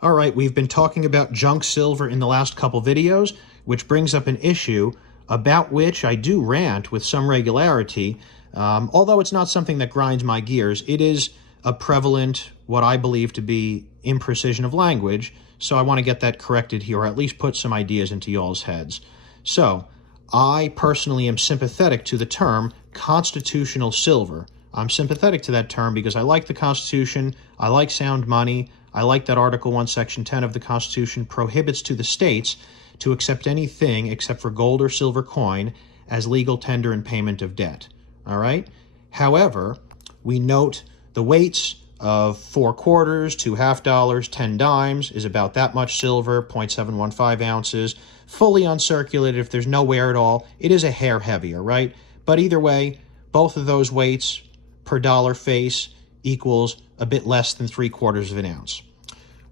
All right, we've been talking about junk silver in the last couple videos, which brings up an issue about which I do rant with some regularity. Although it's not something that grinds my gears, it is a prevalent, what I believe to be imprecision of language, so I want to get that corrected here, or at least put some ideas into y'all's heads. So, I personally am sympathetic to the term constitutional silver. I'm sympathetic to that term because I like the Constitution, I like sound money, I like that Article 1, Section 10 of the Constitution prohibits to the states to accept anything except for gold or silver coin as legal tender in payment of debt. All right? However, we note the weights of 4 quarters, 2 half dollars, 10 dimes is about that much silver, 0.715 ounces, fully uncirculated. If there's no wear at all, it is a hair heavier, right? But either way, both of those weights per dollar face equals a bit less than 3/4 of an ounce.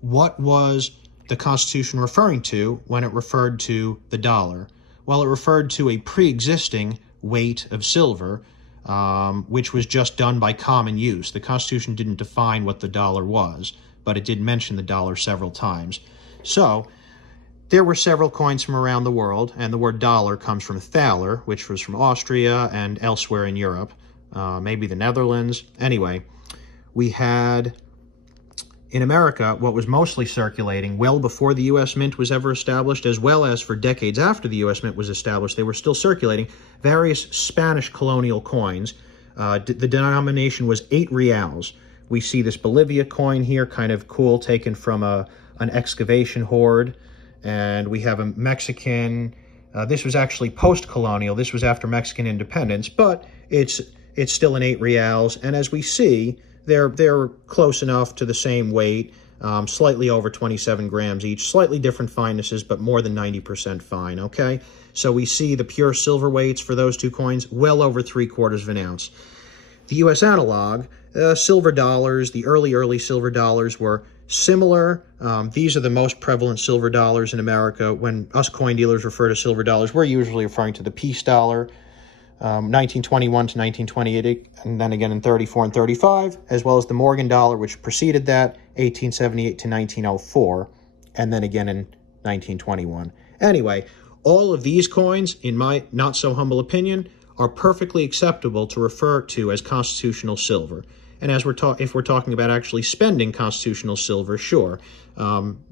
What was the Constitution referring to when it referred to the dollar? Well, it referred to a pre-existing weight of silver, which was just done by common use. The Constitution didn't define what the dollar was, but it did mention the dollar several times. So, there were several coins from around the world, and the word dollar comes from thaler, which was from Austria and elsewhere in Europe, maybe the Netherlands. Anyway, we had in America what was mostly circulating well before the U.S. Mint was ever established, as well as for decades after the U.S. Mint was established. They were still circulating various Spanish colonial coins. The denomination was 8 reals. We see this Bolivia coin here, kind of cool, taken from an excavation hoard. And we have a Mexican, this was actually post-colonial, this was after Mexican independence, but it's still an 8 reals. And as we see, they're close enough to the same weight, slightly over 27 grams each, slightly different finenesses, but more than 90% fine, okay? So we see the pure silver weights for those 2 coins, well over 3/4 of an ounce. The U.S. analog, silver dollars, the early silver dollars were similar. These are the most prevalent silver dollars in America. When us coin dealers refer to silver dollars, we're usually referring to the peace dollar, 1921 to 1928, and then again in 34 and 35, as well as the Morgan dollar, which preceded that, 1878 to 1904, and then again in 1921. Anyway, all of these coins, in my not-so-humble opinion, are perfectly acceptable to refer to as constitutional silver. And as if we're talking about actually spending constitutional silver, sure,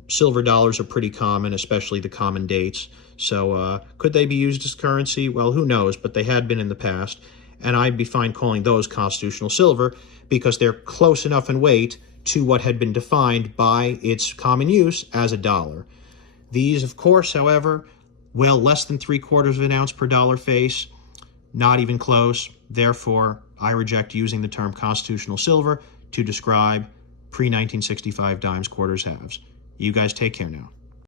silver dollars are pretty common, especially the common dates. So could they be used as currency? Well, who knows, but they had been in the past. And I'd be fine calling those constitutional silver because they're close enough in weight to what had been defined by its common use as a dollar. These, of course, however, well less than 3/4 of an ounce per dollar face, not even close. Therefore, I reject using the term constitutional silver to describe pre-1965 dimes, quarters, halves. You guys take care now.